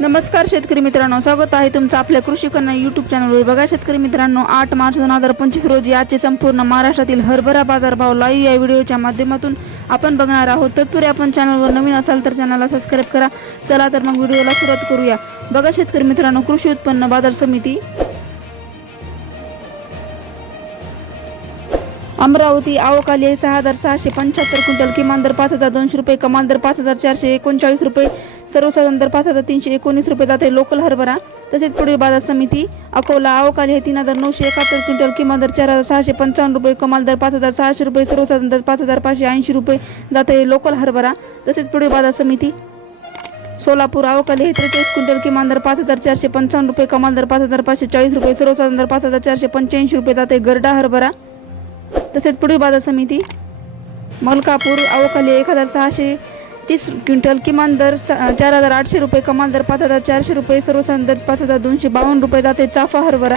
नमस्कार शेतकरी मित्रांनो स्वागत आहे तुमचं आपल्या कृषी कन्या युट्यूब चॅनलवर बघा शेतकरी मित्रांनो आठ मार्च दोन हजार पंचवीस रोजी आजचे संपूर्ण महाराष्ट्रातील हरभरा बाजारभाव लाईव्ह या व्हिडिओच्या माध्यमातून आपण बघणार आहोत. तत्पूर्वी आपण चॅनलवर नवीन असाल तर चॅनलला सबस्क्राईब करा. चला तर मग व्हिडिओला सुरुवात करूया. बघा शेतकरी मित्रांनो कृषी उत्पन्न बाजार समिती अमरावती आवकाली सहा हजार सहाशे पंच्याहत्तर क्विंटल किमान दर पाच हजार दोनशे रुपये. कमाल दर पाच हजार चारशे एकोणचाळीस रुपये. सर्वसाधारण दर पाच हजार तीनशे एकोणीस रुपये. जाते लोकल हरभरा. तसेच पुढील बाजार समिती अकोला आवकाली हे तीन हजार नऊशे एकाहत्तर क्विंटल किमान दर चार हजार सहाशे पंचावन्न रुपये. कमाल दर पाच हजार सहाशे रुपये. सर्वसाधारण दर पाच हजार पाचशे ऐंशी रुपये. जाते लोकल हरभरा. तसेच पुढील बाजार समिती सोलापूर आवकाली हे त्रेचाळीस क्विंटल किमान दर पाच हजार चारशे पंचावन्न रुपये. कमाल दर पाच हजार पाचशे चाळीस रुपये. सर्वसाधारण दर पाच हजार चारशे पंच्याऐंशी रुपये. जाते गरडा हरभरा. तसेच पुढील बाजार समिती मलकापूर अवकाली एक हजार सहाशे तीस क्विंटल किमान दर चार हजार आठशे रुपये कमाल दर पाच हजार चारशे रुपये सर्वसाधारण दर पाच हजार दोनशे बावन्न रुपये जाते चाफा हरभरा.